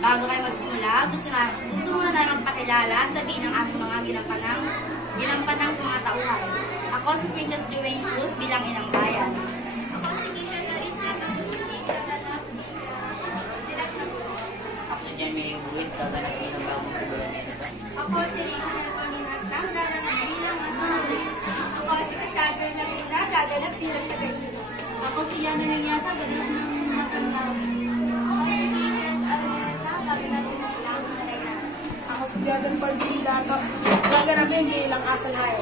Bago kayo magsimula, gusto muna namin magpakilala at sabihin ang aming mga ginampanang mga tauhan. Ako si Princess Dwayne Cruz bilang inang bayan. Ako si Gina Larissa Agustin, gaganap bilang Ako si Jamie Wood, gaganap bilang bagong Sibulanero. Ako si Rihanna Paminatang, gaganap bilang Masuri. Ako si Cassandra Laguna, gaganap bilang Tagahilo. Ako si Yana Minyasa, gaganap ng Matandang. Ako si Jesus Aruneta, gaganap bilang Malaynas. Ako si Jordan Falsida, gaganapin bilang Asal Hayo.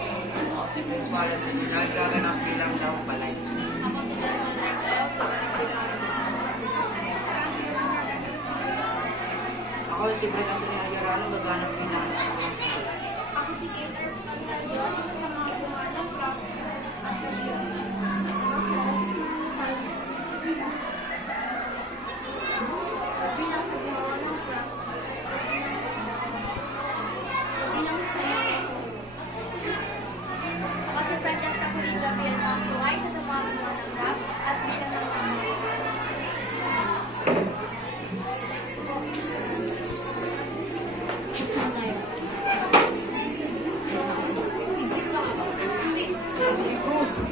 Ako si Prince Wallace, gaganap bilang Daong Balay. Ako si Johnson Rectos, Ako si Brett Anthony Ayarano, gaganap bilang Ako si Gator Pantalion, sa mga bumanang prophet at kabilang. Ako si Salvi. Bilang sa bumanang prophet. Bilang sa mga Ako si Frances Capoliga, bilang mga buhay sa mga bumanang prophet at bilang ng mga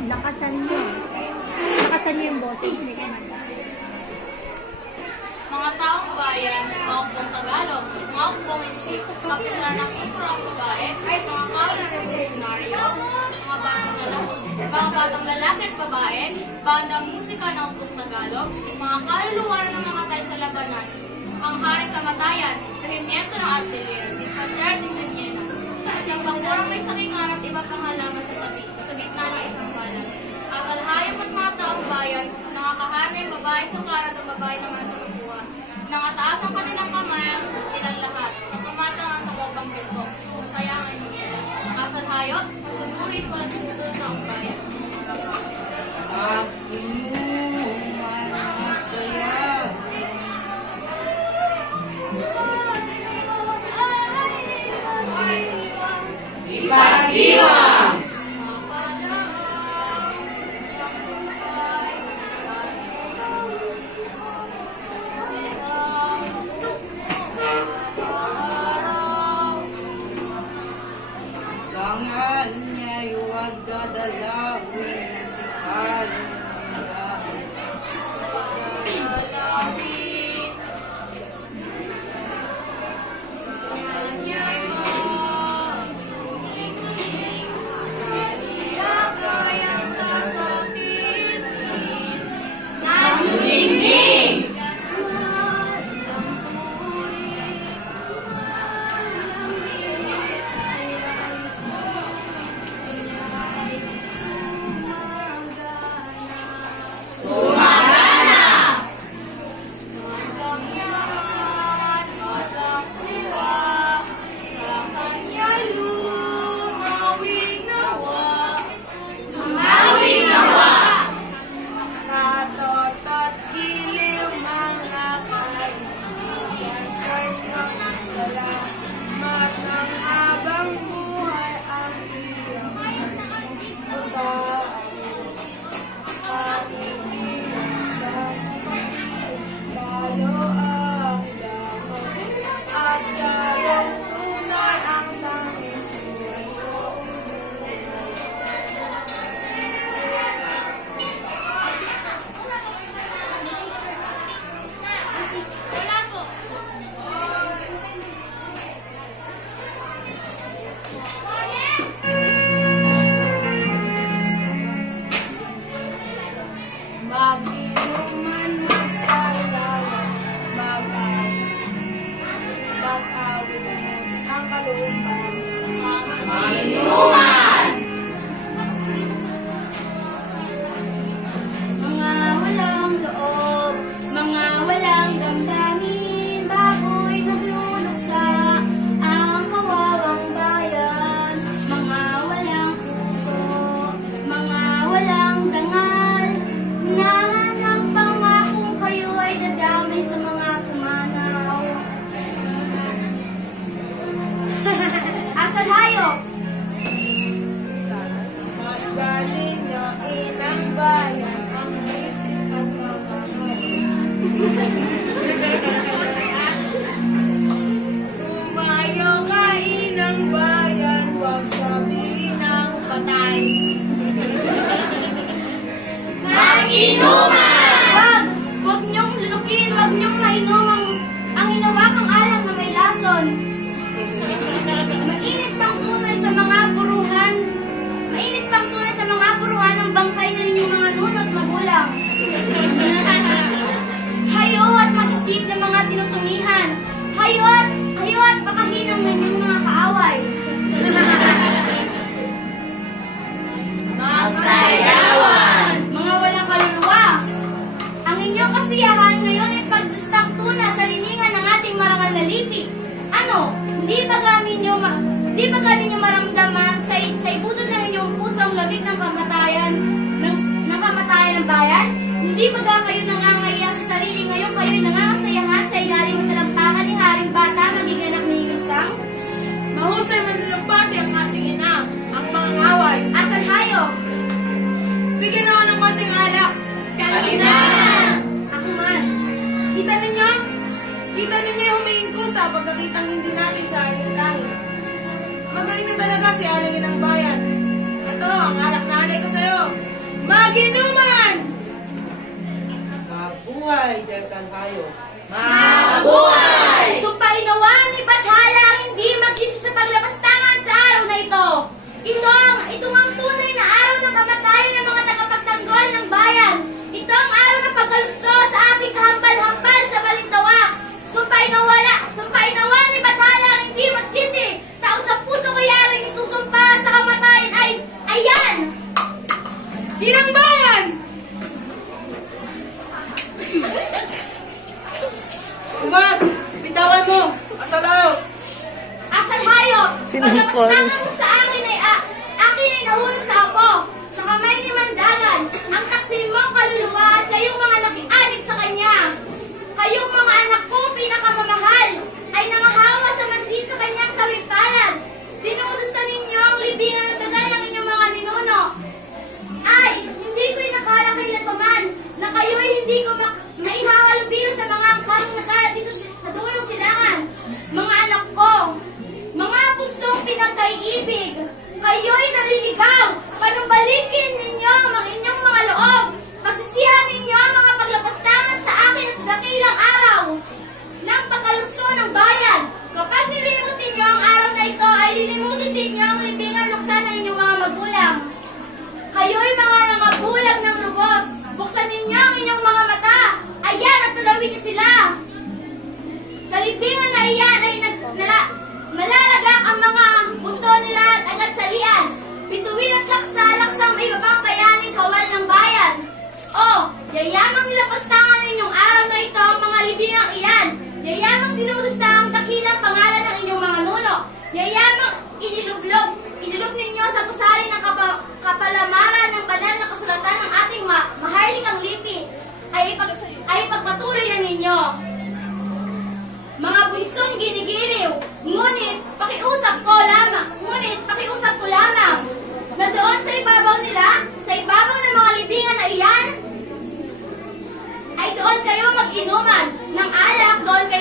Lakasan niyo. Lakasan niyo yung boses. Mga taong bayan, mga upong Tagalog, mga upong Inchi, kapisalan ng Israel babae, ay mga kawalan ng revolusyonaryo, mga batang lalaki at babae, bandang musika ng upong Tagalog, mga kaluluwa ng mga tay sa labanan, ang haring kamatayan, rehimyento ng artillery, patriarch ng Daniela, isang bangurang may sagingan at iba't pang halaman sa tabi, sa gitna ng isang balan. Kasalhayop at mga taong bayan, nakakahanay ang babae sa karat at babae naman sa kuha. Nakataas ang kanilang kamay at ilang lahat, at tumatangan sa bawang pinto. Masaya ang inyong kasalhayop, masunurin mo ang susunod sa ang bayan. Ipag-iwang! Tangan niya huwag dadalawin si Karen. Katotot giliw mga kaibigan sa inyong salamat ng habang buhay ang iyong sa kaibigan sa sapagin lalo ang damang at lalong tunay ang tanging suway sa mag-inuman, magsalawan, mag-away. bahay ng inyong mga nuno at magulang. Hayo at mag-isip ng mga tinutungihan. Hayo at pakahinang ng inyong mga kaaway. Magsayawan! Mga walang kaluluwa. Ang inyong kasiyahan ngayon ay pagdustang tuna sa lilingan ng ating marangal na lipi. Ano? Di ba ninyo maramdaman sa ibutod ng inyong pusong labig ng kamatayan ng bayan? Hindi ba kayo nangangaiyak sa sarili ngayon kayo'y nangangasayahan sa ilalim ng talampakan ni Haring Bata magiganap ni Mustang? Mahusay manlulupati ang ating ina, ang mga ngaway. Asan hayo? Bigyan ako ng konting alak. Kanina! Ako man. Kita ninyo yung humiing kusa pagkakitang hindi natin siya alintahin. Magaling na talaga si Alingin ng Bayan. Ito, ang alak na alay ko sa'yo. Maginuman! Mabuhay, Jason Hayo. Mabuhay! Sumpainawan ni Bathala ang hindi magsisi sa paglapastangan sa araw na ito. Ito ang tunay na araw ng kamatayan ng mga tagapagtanggol ng bayan. Ito ang araw ng pagkalugso sa ating kahambal-hambal sa balintawak. Sumpainawan ni Bathala ang hindi magsisi. Tao sa puso ko yaring isusumpa at sa kamatayan ay ayan! Hirang bayan! Umag! Bitawan mo! Asalaw! Asal hayo! Paglapastangan mo sa akin ay nahulog sa apo. Sa kamay ni Mandagan, ang taksil mong kaluluwa at kayong mga nakianig sa kanya. Kayong mga anak ko pinakamamahal ay nangahawa sa mandin sa kanyang sawimpalad. Dinudusta ninyo ang libingan at dagal ng inyong mga ninuno. Ay, hindi ko inakala kailan pa man na kayo'y hindi ko maihahalubilo sa mga angkanong nagkalat dito sa dulong silangan. Mga anak ko, mga punsong pinagkaiibig, kayo'y naliligaw. Panumbalikin ninyo ang inyong mga loob. Pagsisihan ninyo ang mga paglapastangan sa akin at sa dakilang araw ng pagkalugso ng bayan. Kapag nilimutin nyo ang araw na ito, ay lilimutin din nyo ang libingan luksan ng inyong mga magulang. Kayo'y mga nangabulag ng lubos. Buksan ninyo ang inyong mga mata. Ayan at tulawin niyo sila. Sa libingan na iyan ay malalagak ang mga bunto nila at agad salian. Bituin at laksang may ibang bayaning kawal ng bayan. O, yayamang nilapastangan ng inyong araw na ito ang mga libingang iyan. Yayamang dinudusta ang dakilang pangalan ng inyong mga nuno. Yayamang inilub ninyo sa pusari ng kapalamaran ng banal na kasulatan ng ating maharlikang lipi ay pagpatuloy na ninyo. Mga bunsong ginigiliw, ngunit pakiusap ko lamang na doon sa ibabaw nila, sa ibabaw ng mga libingan na iyan, ay doon kayo mag-inuman ng alak, doon kayo